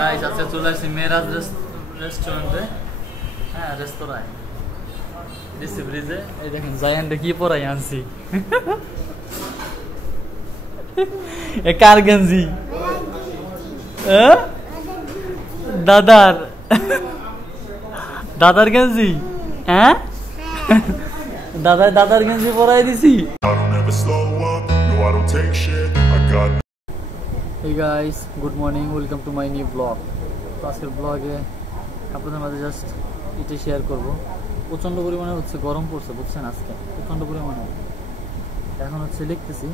Guys আজকে চলে আসছি মেরাজ রেস্টুরেন্টে। হ্যাঁ, রেস্তোরাঁয় ডিসি ব্রিজে। এই দেখেন জায়ান্টে কি পরাই আনছি। এ কার গেঞ্জি? দাদার দাদার গেঞ্জি। হ্যাঁ, দাদার গেঞ্জি পরাই দিছি। Hey guys, good morning, welcome to my new vlog. তো আজকের ব্লগে আপনাদের মাঝে জাস্ট এটা শেয়ার করব। প্রচণ্ড পরিমাণে হচ্ছে গরম পড়ছে, বুঝছেন? আজকে প্রচণ্ড পরিমাণে। এখন হচ্ছে লিখতেছি।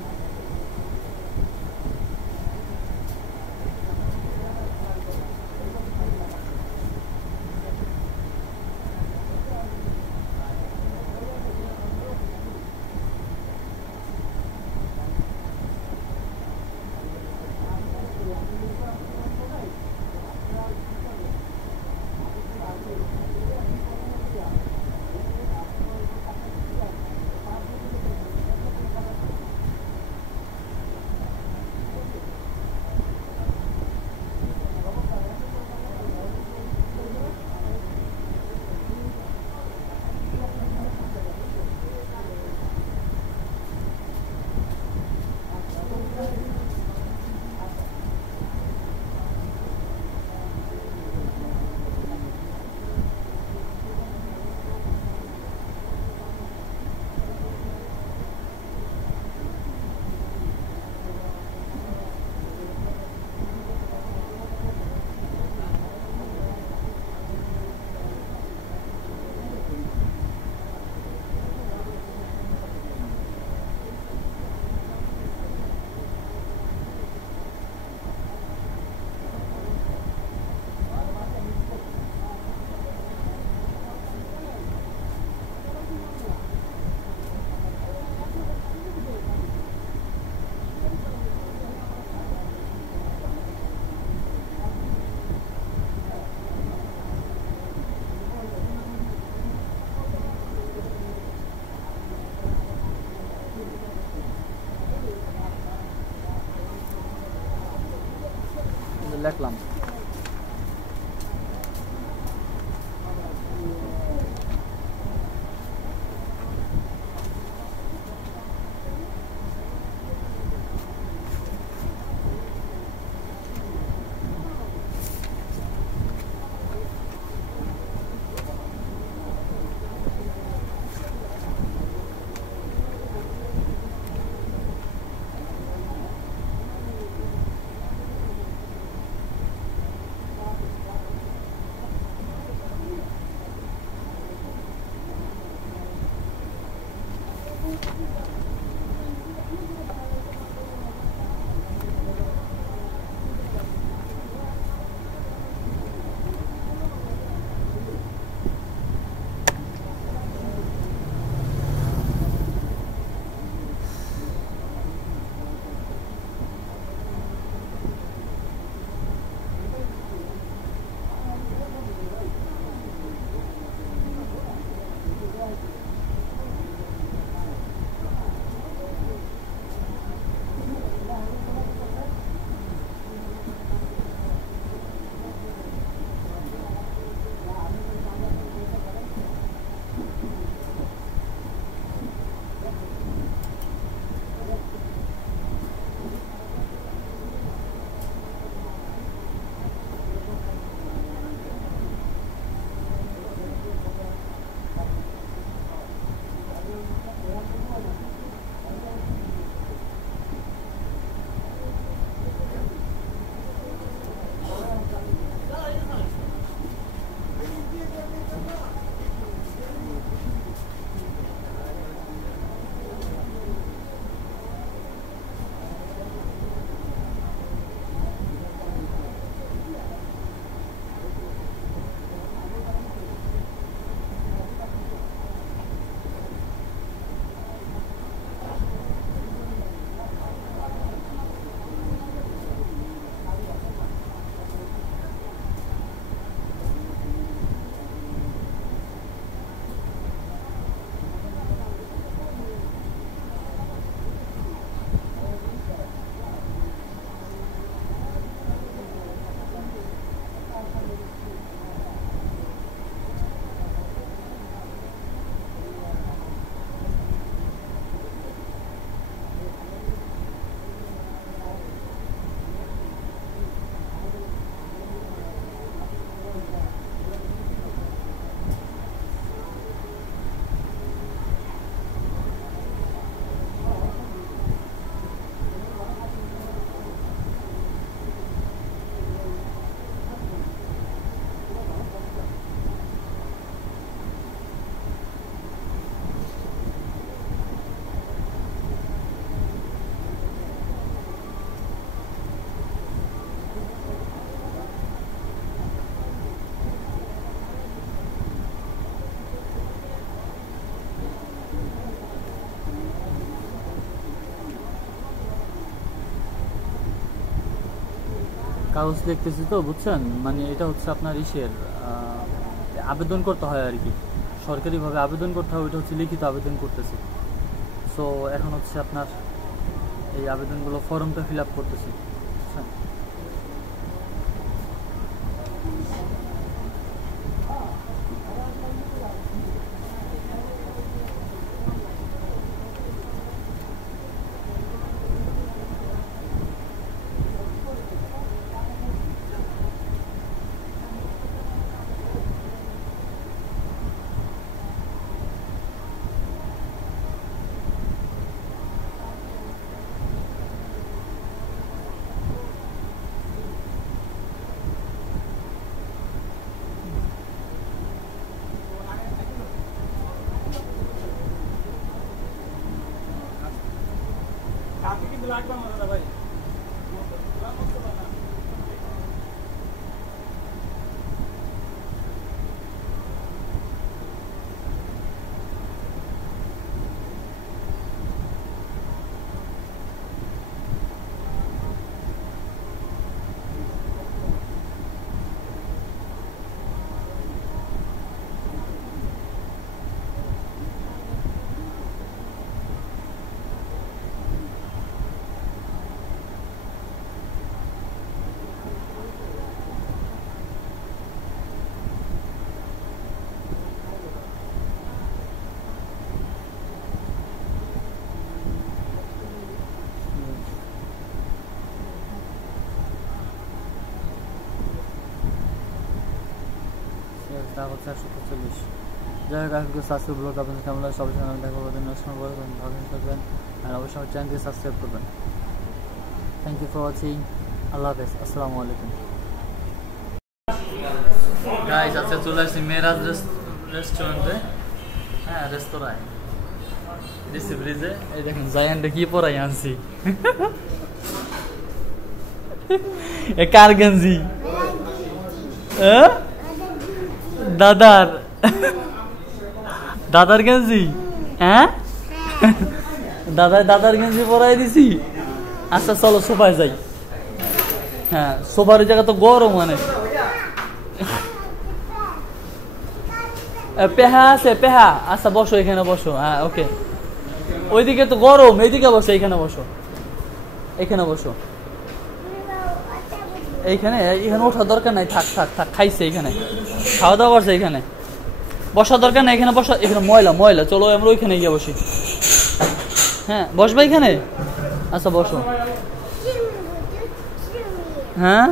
লিখলাম। কাগজ দেখতেছি তো বুঝছেন, মানে এটা হচ্ছে আপনার ইসের আবেদন করতে হয় আর কি, সরকারিভাবে আবেদন করতে হয়, ওইটা হচ্ছে লিখিত আবেদন করতেছি। সো এখন হচ্ছে আপনার এই আবেদনগুলো ফর্মটা ফিল আপ করতেছি, বুঝছেন। তা হচ্ছে 145। যাই হোক, আজকে সাবস্ক্রাইব ব্লগ আপনাদের কেমন লাগে সবাই সঙ্গে দেখা করবেন, ভালো থাকবেন, আর অবশ্যই আমার চ্যানেলটি সাবস্ক্রাইব করবেন। Thank you for watching. আল্লাহ হাফেজ, আসসালামু আলাইকুম। গাইস, আজকে চলে আসছি মেরাজ রেস্টুরেন্টে, হ্যাঁ রেস্তোরাঁয়, ডিসি ব্রিজে। এই দেখেন জায়ান্টে কি পরাই আনছি, এ কার গেঞ্জি? দাদার দাদার গেঞ্জি, হ্যাঁ দাদার গেঞ্জি পরাই দিছি। আচ্ছা চলো সোফায় যাই। হ্যাঁ সোফার জায়গা তো গরম, মানে পেহা আছে পেহা। আচ্ছা বসো, এখানে বসো। হ্যাঁ ওকে, ওইদিকে তো গরম, এইদিকে বসো, এইখানে বসো, এখানে বসো। এইখানে এখানে ওঠার দরকার নাই, থাক থাক থাক, খাইছে এখানে, খাওয়া দাওয়া করছে এখানে, বসার দরকার নাই এখানে বসা। এখানে ময়লা ময়লা, চলো আমরা ওইখানে গিয়ে বসি। হ্যাঁ বসবা এখানে। আচ্ছা বসো। হ্যাঁ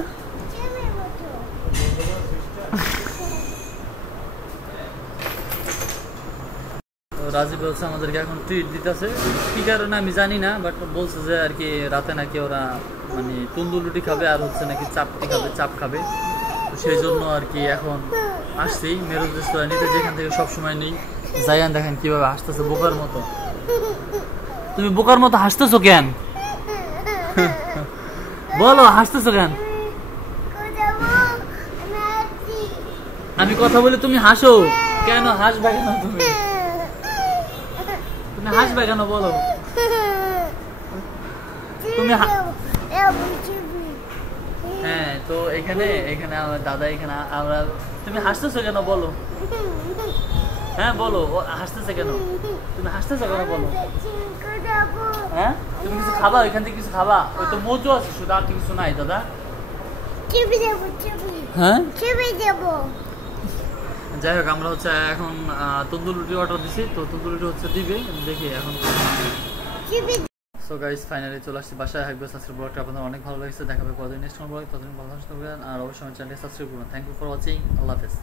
রাজীব বলছে আমাদেরকে এখন ট্রিট দিতেছে, কি কারণে আমি জানি না, বাট বলছে যে আর কি রাতে নাকি ওরা মানে তন্দুর রুটি খাবে, আর হচ্ছে নাকি চাপটি খাবে, চাপ খাবে। তো সেই জন্য আর কি এখন আসছি মেরুজ রেস্তোরাঁ নিতে, যেখান থেকে সবসময় নেই। জায়ান দেখেন কিভাবে হাসতেছে বোকার মতো। তুমি বোকার মতো হাসতেছো কেন? বলো হাসতেছো কেন? আমি কথা বলে তুমি হাসো কেন? হাসবে কেন তুমি? তুমি হাসবে কেন বলো? তুমি হ্যাঁ, তো এখানে আমার দাদা, এখানে আমরা, তুমি হাসতেছো কেন বলো? হ্যাঁ বলো, ও হাসতেছে কেন? তুমি হাসতেছো কেন বলো? হ্যাঁ তুমি কিছু খাবা? ওইখান থেকে কিছু খাবা? ওই তো মজু আছে শুধু, আর কিছু নাই দাদা। হ্যাঁ যাই হোক, আমরা হচ্ছে এখন তন্দুর রুটি অর্ডার দিছি, তো তন্দুর রুটি হচ্ছে দিবে, দেখি এখন। সো গাইস ফাইনালি চলে আসছি বাসায়। হাইব্রিড সাবস্ক্রাইব ব্লগটা আপনাদের অনেক ভালো লাগছে, দেখাবে পরদিন নেক্সট ব্লগ, ততদিন ভালো থাকবেন, আর অবশ্যই আমার চ্যানেলটি সাবস্ক্রাইব করবেন। থ্যাংক ইউ ফর ওয়াচিং, আল্লাহ হাফেজ।